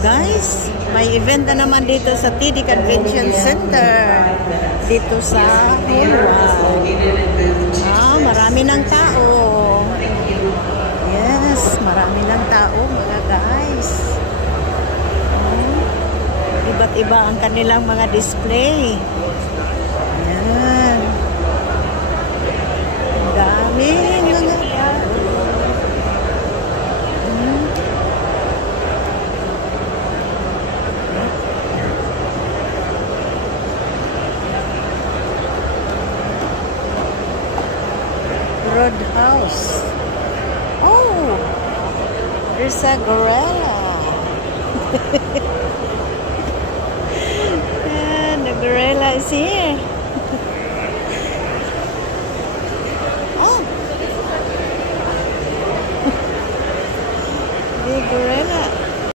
guys, may event na naman dito sa TD Convention Center dito sa Hulwa. Marami ng tao. Yes, marami ng tao mga guys. Iba't iba ang kanilang mga display. Yan. Ang daming mga tao. Roadhouse. Oh, there's a gorilla. And the gorilla is here.